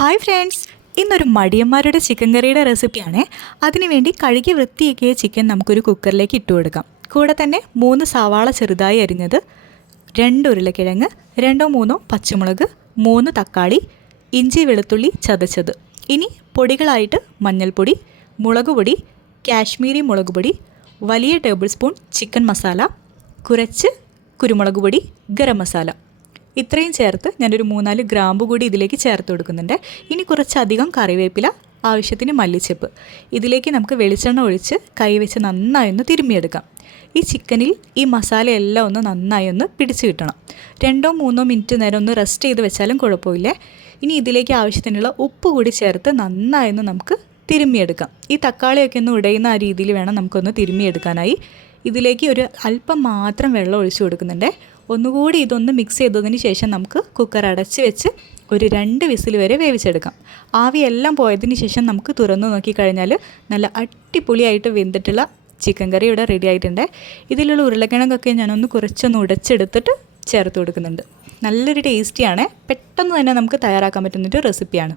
Hi friends ഇന്നൊരു മടിയന്മാരുടെ chicken കറിയുടെ റെസിപ്പിയാണ് അതിനുവേണ്ടി കഴുകി വൃത്തിയാക്കിയ ചിക്കൻ നമുക്കൊരു കുക്കറിലേക്ക് ഇട്ട് കൊടുക്കാം. കൂടെ തന്നെ മൂന്ന് സവാള ചെറുതായി അരിഞ്ഞത് രണ്ട് ഉരുളക്കിഴങ്ങ് രണ്ടോ മൂന്നോ പച്ചമുളക് മൂന്ന് തക്കാളി ഇഞ്ചി വെളുത്തുള്ളി ചതച്ചത്. ഇനി പൊടികളായിട്ട് മഞ്ഞൾപ്പൊടി മുളക് പൊടി കാശ്മീരി മുളക് പൊടി വലിയ ടേബിൾ സ്പൂൺ ചിക്കൻ മസാല കുറച്ച് കുരുമുളക് പൊടി ഗരം മസാല ഇത്രയും ചേർത്ത് ഞാനൊരു മൂന്നാൽ ഗ്രാമ്പ് കൂടി ഇതിലേക്ക് ചേർത്ത് കൊടുക്കുന്നുണ്ട്. ഇനി കുറച്ചധികം കറിവേപ്പില ആവശ്യത്തിന് മല്ലിച്ചെപ്പ്. ഇതിലേക്ക് നമുക്ക് വെളിച്ചെണ്ണ ഒഴിച്ച് കൈവച്ച് നന്നായി ഒന്ന് തിരുമ്മിയെടുക്കാം. ഈ ചിക്കനിൽ ഈ മസാലയെല്ലാം ഒന്ന് നന്നായി ഒന്ന് പിടിച്ച് കിട്ടണം. രണ്ടോ മൂന്നോ മിനിറ്റ് നേരം ഒന്ന് റെസ്റ്റ് ചെയ്ത് വെച്ചാലും കുഴപ്പമില്ല. ഇനി ഇതിലേക്ക് ആവശ്യത്തിനുള്ള ഉപ്പ് കൂടി ചേർത്ത് നന്നായി ഒന്ന് നമുക്ക് തിരുമ്മിയെടുക്കാം. ഈ തക്കാളിയൊക്കെ ഒന്ന് ഉടയുന്ന ആ രീതിയിൽ വേണം നമുക്കൊന്ന് തിരുമ്മിയെടുക്കാനായി. ഇതിലേക്ക് ഒരു അല്പം മാത്രം വെള്ളം ഒഴിച്ചു കൊടുക്കുന്നുണ്ട്. ഒന്നുകൂടി ഇതൊന്ന് മിക്സ് ചെയ്തതിന് ശേഷം നമുക്ക് കുക്കർ അടച്ച് വെച്ച് ഒരു രണ്ട് വിസിൽ വരെ വേവിച്ചെടുക്കാം. ആവിയെല്ലാം പോയതിന് ശേഷം നമുക്ക് തുറന്നു നോക്കിക്കഴിഞ്ഞാൽ നല്ല അടിപൊളിയായിട്ട് വെന്തിട്ടുള്ള ചിക്കൻ കറി ഇവിടെ റെഡി ആയിട്ടുണ്ട്. ഇതിലുള്ള ഉരുളക്കിഴങ്ങൊക്കെ ഞാനൊന്ന് കുറച്ചൊന്ന് ഉടച്ചെടുത്തിട്ട് ചേർത്ത് കൊടുക്കുന്നുണ്ട്. നല്ലൊരു ടേസ്റ്റിയാണ് പെട്ടെന്ന് തന്നെ നമുക്ക് തയ്യാറാക്കാൻ പറ്റുന്നൊരു റെസിപ്പിയാണ്